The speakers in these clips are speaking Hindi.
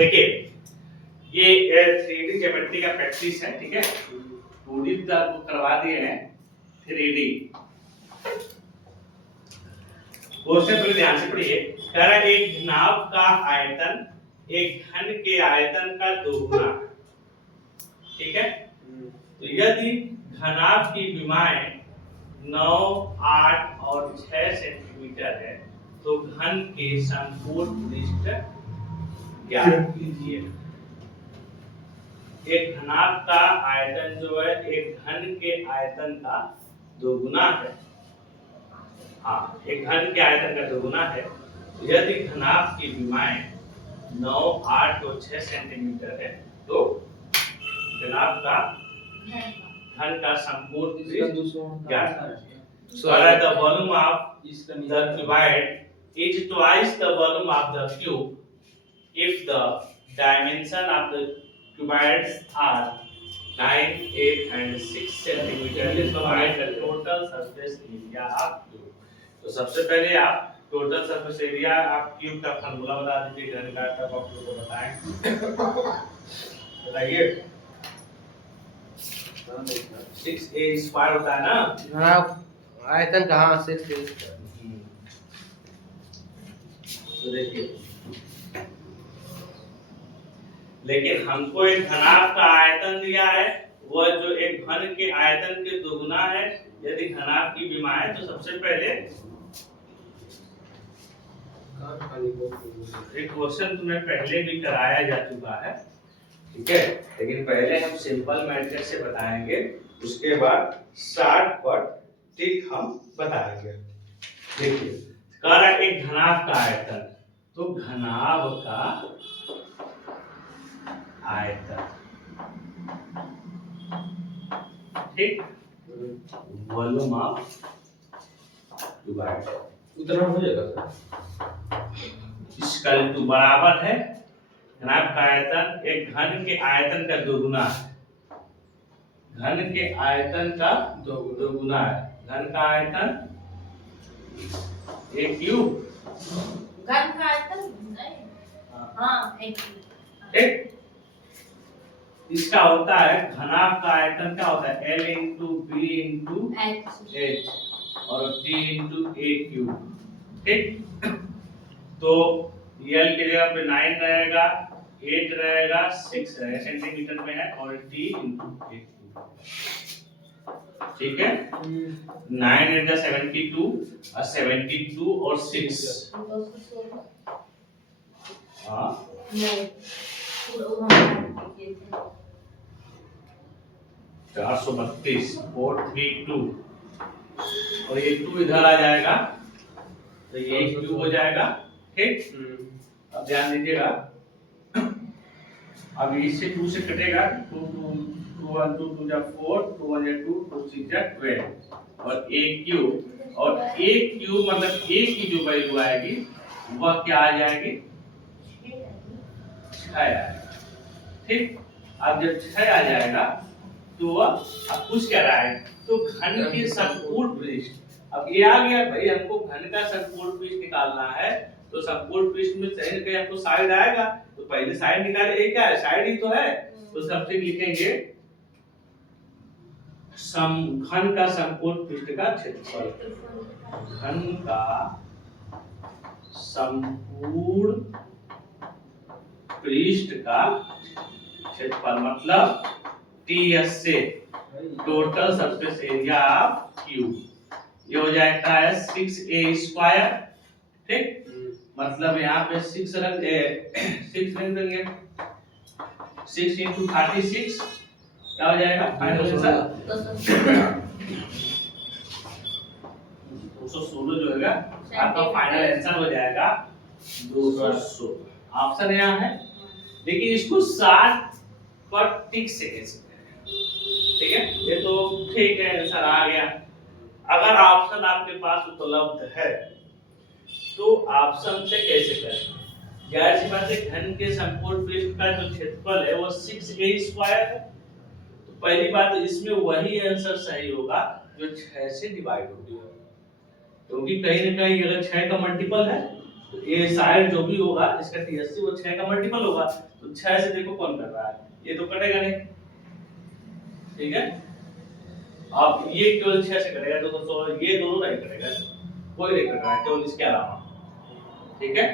देखिए ये 3D ज्योमेट्री का प्रैक्टिस है, ठीक है। 2D तो आपको करवा दिए हैं, 3D उससे पहले ध्यान से पढ़िए। कह रहा है एक घनाभ का आयतन एक घन के आयतन का दोगुना है, ठीक है। तो यदि घनाभ की विमाएं 9, 8 और 6 सेंटीमीटर है तो घन के संपूर्ण पृष्ठ ज्ञात कीजिए। एक घनाभ का आयतन जो है एक घन के आयतन का दोगुना है। हाँ, एक घन के आयतन का दोगुना है। यदि घनाभ की विमाएं 9, 8 और 6 सेंटीमीटर है तो घनाभ का घन का संपूर्ण पृष्ठ ज्ञात कीजिए। The volume of the cuboid is twice the volume of the cube if the dimension of the cuboids are 9, 8 and 6 centimeter. तो find the total surface area of cube. तो सबसे पहले आप टोटल सरफेस एरिया आप क्यूब का फार्मूला बता दीजिए। घन का तब आप लोगों को बताएं, बताइए। 6a स्क्वायर होता है ना। हाँ, आयतन कहाँ 6a। तो देखिए, लेकिन हमको एक घनाभ का आयतन दिया है, वह जो एक घन के आयतन के दोगुना है। यदि घनाभ की विमाएं तो सबसे पहले एक क्वेश्चन तुम्हें पहले भी कराया जा चुका है, ठीक है। लेकिन पहले हम सिंपल मेथड से बताएंगे, उसके बाद शॉर्टकट ट्रिक हम बताएंगे। देखिए, कह रहा है एक घनाभ का आयतन, तो घनाभ का आयतन, ठीक, वॉल्यूम ऑफ क्यूबॉइड उतना हो जाएगा सर। इसका तो बराबर है घनाभ का आयतन एक घन के आयतन का दोगुना है। घन के आयतन का दोगुना है। घन का आयतन एक क्यूब, घन का आयतन नहीं, हाँ एक ठीक। इसका होता है घनाभ का आयतन क्या होता है L into B into H और T इंटू ए क्यूब, ठीक। तो L के जगह पे 9 रहेगा, 8 रहेगा, 6 रहेगा, सेंटीमीटर में है, और T इंटू ए क्यूब, ठीक है। 9 into 72 और 72 और 6 हाँ 432 432 और ये 2 इधर आ जाएगा तो ये क्यूब हो जाएगा, ठीक। अब ध्यान दीजिएगा, अब इससे 2 से कटेगा, 2 2 1 2 2 जा 4 2 1 जा 2 2 6 जा 12 और एक क्यूब, और एक क्यूब मतलब एक की जो वैल्यू आएगी वह क्या आ जाएगी 6 आएगा, ठीक। अब जब 6 आ जाएगा तो अब पूछ क्या रहा है, तो घन के संपूर्ण पृष्ठ, अब ये आ गया भाई, हमको घन का संपूर्ण पृष्ठ निकालना है, तो संपूर्ण पृष्ठ में कहीं ना कहीं आपको साइड आएगा, तो पहले साइड निकाले। ये क्या है, साइड ही तो है, तो सबसे लिखेंगे घन का संपूर्ण पृष्ठ का क्षेत्रफल। घन का संपूर्ण पृष्ठ का क्षेत्रफल मतलब TS से total surface area of cube, ये हो जाता है 6a स्क्वायर, ठीक। मतलब यहाँ पे 6 रख देंगे, 6 इंटू 36 क्या हो जाएगा फाइनल आंसर 216 जो होगा आपका फाइनल आंसर हो जाएगा 216। ऑप्शन यहाँ है, लेकिन इसको 60 पर टिक से कैसे करें, ठीक है। ये तो ठीक है, आंसर आ गया। अगर ऑप्शन आपके पास उपलब्ध है तो ऑप्शन से कैसे करें। जाहिर सी बात है, घन के संपूर्ण पृष्ठ का जो क्षेत्रफल है वो 6a स्क्वायर है, तो पहली बात तो इसमें वही आंसर सही होगा जो 6 से डिवाइड हो गया, क्योंकि कहीं ना कहीं अगर 6 का मल्टीपल है तो ये शायद जो भी होगा इसका टीएससी वो 6 का मल्टीपल होगा, तो 6 से देखो कौन कर रहा है, ये तो कटेगा नहीं, ठीक है। अब ये केवल 6 से कटेगा, तो 16 ये दोनों नहीं कटेगा, कोई नहीं कट रहा है केवल इसके अलावा, ठीक है।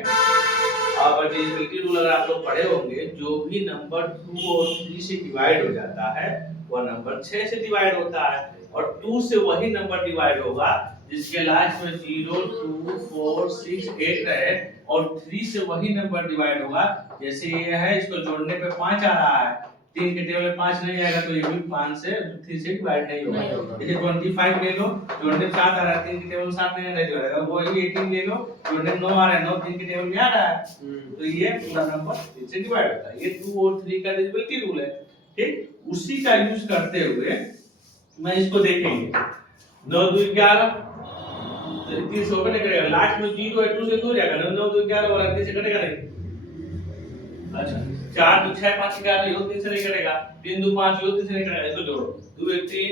अब डिविजिबिलिटी रूल अगर आप लोग पढ़े होंगे, जो भी नंबर 2 और 3 से डिवाइड हो जाता है वह नंबर 6 से डिवाइड होता है, और 2 से वही नंबर डिवाइड होगा जिसके लास्ट में 0 2 4 6 8 रहे, और 3 से वही नंबर डिवाइड होगा, जैसे ये है इसको जोड़ने पे 5 आ रहा है, 3 के टेबल में 5 नहीं आएगा तो ये भी 5 से 3 से डिवाइड नहीं होगा। जैसे 25 ले लो, जोड़ने पे 7 आ रहा है, 3 के टेबल में 7 नहीं आएगा, वही 18 ले लो, जोड़ने में 9 आ रहा है, 9 3 के टेबल में आ रहा है, तो ये पूरा नंबर 3 से डिवाइड होता है। ये 2 और 3 का डिविजिबिलिटी रूल है, ठीक। उसी का यूज करते हुए मैं इसको देखेंगे, 9 2 11 3 से ओपन करेगा, लास्ट में 0 है 2 से तो हो जाएगा, 9 2 11 और 3 से कटेगा नहीं। अच्छा 4 2 6 5 11 यो 3 से नहीं कटेगा, 3 2 5 यो 3 से नहीं कटेगा, इसको जोड़ो 2 1 3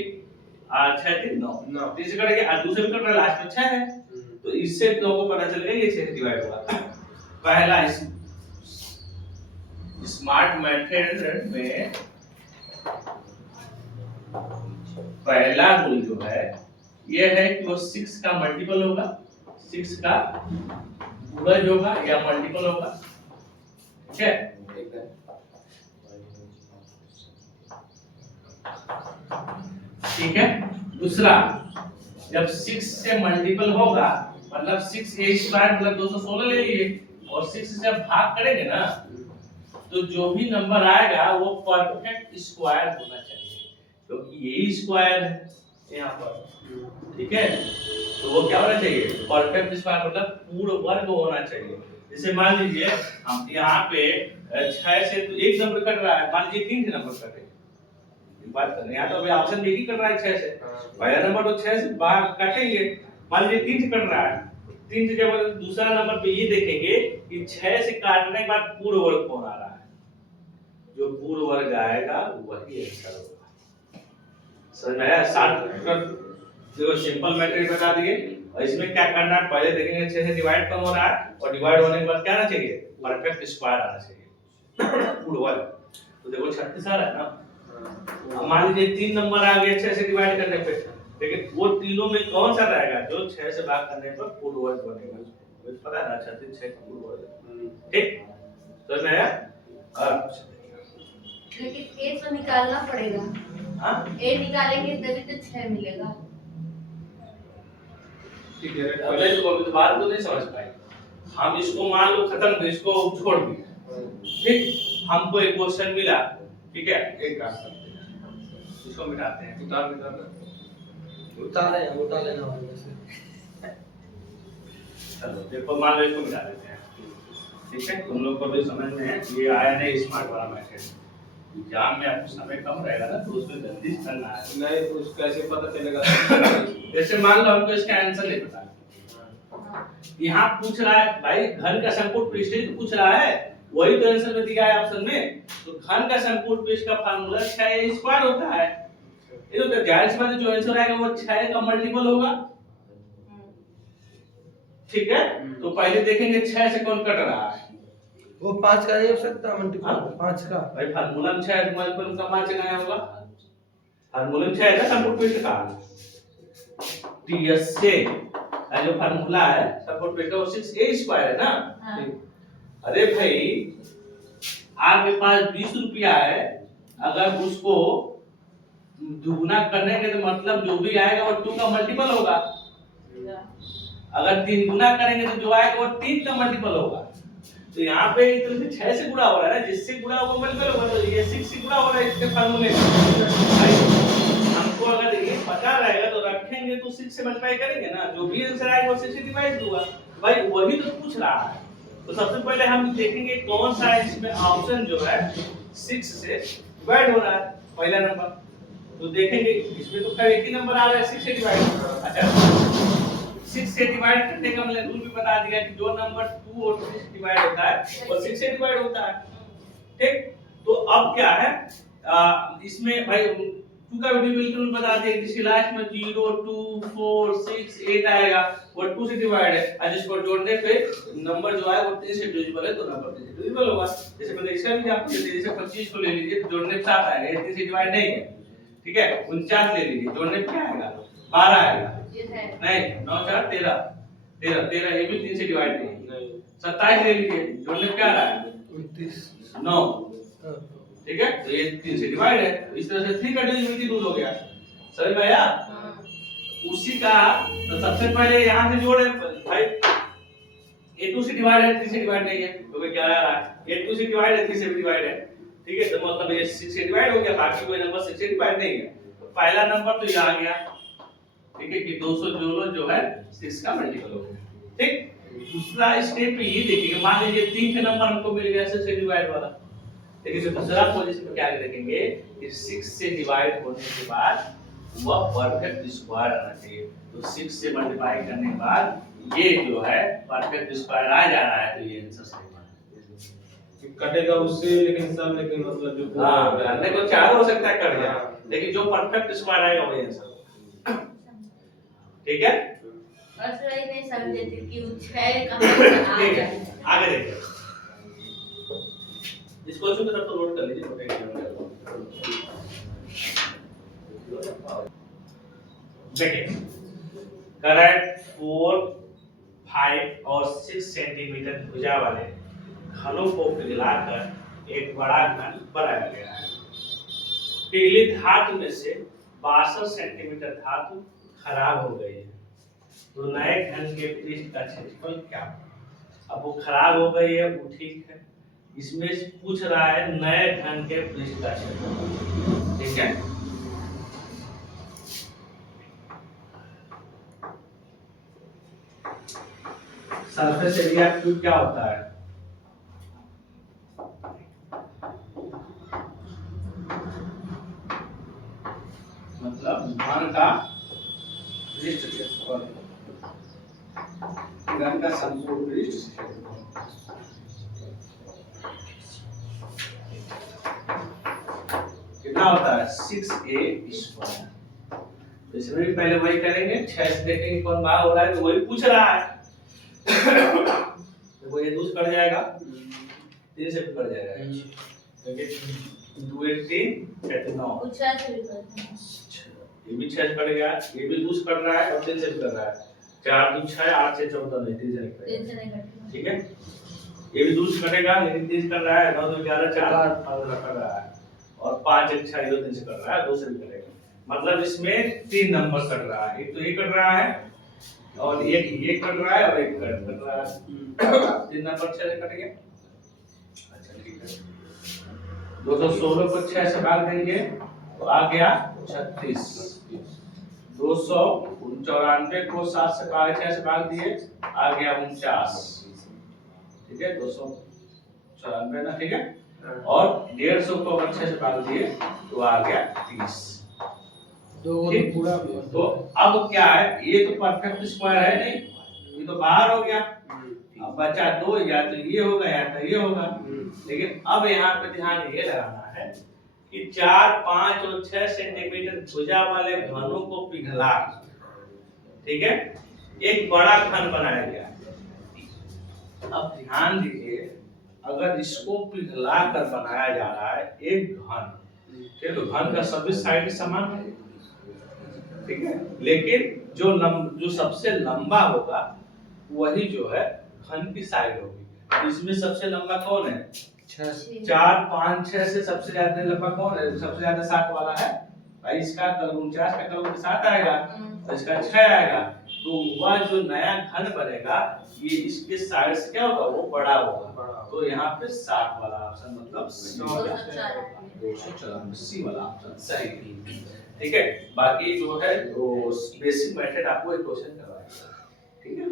6 3 9 3 से कटेगा, और दूसरे में कट रहा लास्ट में 6 है, तो इससे लोगों को पता चलेगा ये 6 से डिवाइड होगा। पहला स्मार्ट मेथड में पहला रूल जो है ये है कि वो 6 का मल्टीपल होगा, 6 का पूरज होगा या मल्टीपल होगा, ठीक है। ठीक है, दूसरा जब 6 से मल्टीपल होगा मतलब 6a² मतलब 216 ले लिए, और 6 से जब भाग करेंगे ना तो जो भी नंबर आएगा वो परफेक्ट स्क्वायर होना चाहिए, क्योंकि यही स्क्वायर है यहाँ पर, ठीक है। तो वो क्या होना चाहिए, परफेक्ट स्क्वायर मतलब पूर्ण वर्ग होना चाहिए। जैसे मान लीजिए हम यहाँ पे 6 से तो एक नंबर कट रहा है, मान लीजिए 3 नंबर कटे, बात कर रहे हैं, यहाँ तो अभी ऑप्शन एक ही कट रहा है 6 से, पहला नंबर तो 6 से भाग काटेंगे, मान लीजिए 3 से कट रहा है, 3 से जब दूसरा नंबर पे ये देखेंगे कि 6 से काटने के बाद पूर्ण वर्ग कौन आ रहा है, जो पूर्ण वर्ग आएगा वही आंसर होगा। समझ में आया? देखो सिंपल मैथड बता दिए, और इसमें क्या करना है पहले देखेंगे 6 से डिवाइड कौन हो रहा है, और डिवाइड होने के बाद क्या आना चाहिए, परफेक्ट स्क्वायर आना चाहिए पूर्ण वर्ग। तो देखो 36 आ रहा है ना, अब मान लीजिए 3 नंबर आ गए 6 से डिवाइड करने पे, लेकिन वो तीनों में कौन सा रहेगा जो 6 से भाग करने पर पूर्ण वर्ग बनेगा, मुझे पता है ना 36 6 का पूर्ण वर्ग, ठीक। समझ में आया? लेकिन ए तो निकालना पड़ेगा, हां ए निकालेंगे तभी तो 6 मिलेगा। ठीक है, अबे तो बात को नहीं समझ पाए, हम इसको मान लो खत्म कर, इसको छोड़ दिए, ठीक। हमको एक क्वेश्चन मिला, ठीक है, एक काम करते हैं इसको मिटाते हैं, उतार लेना होगा से। चलो देखो मान लो इसको मिटा देते हैं, ठीक है। तुम लोग को भी समझ में है, ये आया नहीं स्मार्ट वाला मैथड, एग्जाम में आपको समय कम रहेगा ना तो उसमें जल्दी करना है, नहीं कुछ कैसे पता चलेगा जैसे मान लो हमको इसका आंसर नहीं पता, यहाँ पूछ रहा है भाई घन का समकोण पृष्ठ तो पूछ रहा है, वही तो आंसर में दिया है ऑप्शन में, तो घन का समकोण पृष्ठ का फार्मूला 6a² होता है, ये तो जाहिर सी बात है जो आंसर आएगा वो 6 का मल्टीपल होगा, ठीक है। तो पहले देखेंगे 6 से कौन कट रहा है, वो 5 का नहीं हो सकता मल्टीपल, 5 का भाई फार्मूला में 6 है, मल्टीपल का 5 आया होगा, फार्मूला में 6 है ना समकोण पृष्ठ का, टीएस से जो फार्मूला है समकोण पृष्ठ का वो 6a² है ना। हाँ। अरे भाई आपके पास 20 रुपया है, अगर उसको दुगुना करने के तो मतलब जो भी आएगा वो 2 का मल्टीपल होगा, अगर 3 गुना करेंगे तो जो आएगा वो 3 का मल्टीपल होगा, तो यहाँ पे एक तरह से 6 से गुणा हो रहा है ना, जिससे गुणा होगा मल्टीपल होगा, तो ये 6 से गुणा हो रहा है इसके फार्मूले में। हमको अगर ये पता रहेगा तो रखेंगे तो 6 से मल्टीप्लाई करेंगे ना, जो भी आंसर आएगा वो 6 से डिवाइड होगा, भाई वही तो पूछ रहा है। तो सबसे पहले हम देखेंगे कौन सा इसमें ऑप्शन जो है 6 से डिवाइड हो रहा है, पहला नंबर तो देखेंगे इसमें तो खैर एक ही नंबर आ रहा है 6 से डिवाइड। अच्छा 6 से डिवाइड करने का मैंने रूल भी बता दिया कि जो नंबर 2 और 3 से डिवाइड होता है वो 6 से डिवाइड होता है, ठीक। तो अब क्या है इसमें भाई 2 का वैल्यू बिल्कुल बता दिए, जिसके लास्ट में 0 2 4 6 8 आएगा वो 2 से डिवाइड है, और जिसको जोड़ने पे नंबर जो है वो 3 से डिविजिबल है तो नंबर 3 से डिविजिबल होगा। जैसे मैंने इसका भी आपको जैसे 25 को ले लीजिए तो जोड़ने पे 7 आएगा, ये 3 से डिवाइड नहीं है, ठीक है। 49 ले लीजिए, जोड़ने पे क्या आएगा 12 आएगा, नहीं 9 4 13 13 13, ये भी 3 से डिवाइड नहीं है। 27 ले लीजिए, जोड़ने पे क्या आ रहा है 29 9, ठीक है। तो ये 3 से डिवाइड है, तो इस तरह से 3 का डिविजिबिलिटी रूल हो गया, समझ में आया। उसी का तो सबसे पहले यहां से जोड़े भाई, ये 2 से डिवाइड है 3 से डिवाइड नहीं है, तो क्या आ रहा है ये 2 से डिवाइड है 3 से भी डिवाइड है, ठीक है। तो मतलब ये 6 से डिवाइड हो गया, बाकी कोई नंबर 6 से डिवाइड नहीं है, तो पहला नंबर तो ये आ गया, ठीक है, कि 216 जो है 6 का मल्टीपल हो गया, ठीक। दूसरा स्टेप ये देखिए, मान लीजिए 3 का नंबर हमको मिल गया 6 से डिवाइड वाला, लेकिन जो दूसरा पोजीशन पे क्या देखेंगे कि 6 से डिवाइड होने के बाद वह परफेक्ट स्क्वायर आना चाहिए, तो 6 से मल्टीप्लाई करने के बाद ये जो है परफेक्ट स्क्वायर आ जा रहा है, तो ये आंसर सही है। कटेगा उससे, लेकिन सब लेकिन मतलब जो हां, करने को चार हो सकता है कट जाए, लेकिन जो परफेक्ट स्क्वायर आएगा वही आंसर, ठीक है। बस वही नहीं समझे थे कि वो 6 कहां से आ ठीक गया। है, आगे देखिए, इस क्वेश्चन को तब तो नोट कर लीजिए, नोट देखिए, करेक्ट 4 5 और 6 सेंटीमीटर भुजा वाले घनों को पिघलाकर एक बड़ा घन बनाया गया है। पिघली धातु में से 62 सेंटीमीटर धातु खराब हो गई है, तो नए घन के पृष्ठ का क्षेत्रफल क्या होगा। अब वो खराब हो गई है वो ठीक है, इसमें पूछ रहा है नए घन के पृष्ठ का क्षेत्रफल, ठीक है। सरफेस एरिया क्यूब क्या होता है, मतलब घन का पृष्ठ क्षेत्रफल, घन का संपूर्ण पृष्ठ क्षेत्रफल। कितना होता है 6a स्क्वायर। तो इसमें भी पहले वही करेंगे, 6 से देखेंगे कौन भाग हो रहा है, तो वही पूछ रहा है। देखो ये 2 से कट जाएगा, 3 से भी कट जाएगा, क्योंकि 2 8 3 9, पूछा से भी करते हैं। ये भी 6 से कट गया, ये भी 2 से कट रहा है और 3 से भी कट रहा है, 4 2 6 8 6 14 नहीं, 3 से नहीं कटेगा, 3 से नहीं कटेगा, ठीक है। ये भी 2 से कटेगा, लेकिन 3 से कट रहा है, 9 2 11 4 15 कट रहा है, और 5 1 6 2 3 से कट रहा है, 2 से भी कटेगा, मतलब इसमें 3 नंबर कट रहा है, एक तो ये कट रहा है और एक ये कट रहा है और एक कट रहा है, 3 नंबर 6 से कट गया। अच्छा ठीक है, 216 को 6 से भाग देंगे तो आ गया 36, 294 को 7 से भाग 6 से भाग दिए आ गया 49, ठीक है, 294 ना, ठीक है। और 150 को अगर 6 से भाग दिए तो आ गया 30, तो पूरा तो अब क्या है, ये तो परफेक्ट स्क्वायर है नहीं, ये तो बाहर हो गया, अब बचा 2, या तो ये होगा या तो ये होगा। लेकिन अब यहाँ पे ध्यान ये लगाना है कि 4 5 और 6 सेंटीमीटर भुजा वाले घनों को पिघला, ठीक है, एक बड़ा घन बनाया गया। अब ध्यान दीजिए, अगर इसको पिघला कर बनाया जा रहा है एक घन, ठीक, तो घन का सभी साइड समान है, ठीक है, लेकिन जो सबसे लंबा होगा वही जो है घन की साइड होगी। इसमें सबसे लंबा कौन है 4 5 6 से सबसे ज्यादा लंबा कौन है, सबसे ज्यादा 7 वाला है भाई, इसका 49 का कलम 7 आएगा और इसका 6 आएगा, तो वह जो नया घन बनेगा ये इसके साइड से क्या होगा, वो बड़ा होगा, तो यहाँ पे 7 वाला ऑप्शन मतलब सी वाला ऑप्शन सही, ठीक है। बाकी जो है वो बेसिक मेथड आपको एक क्वेश्चन करवाएगा, ठीक है।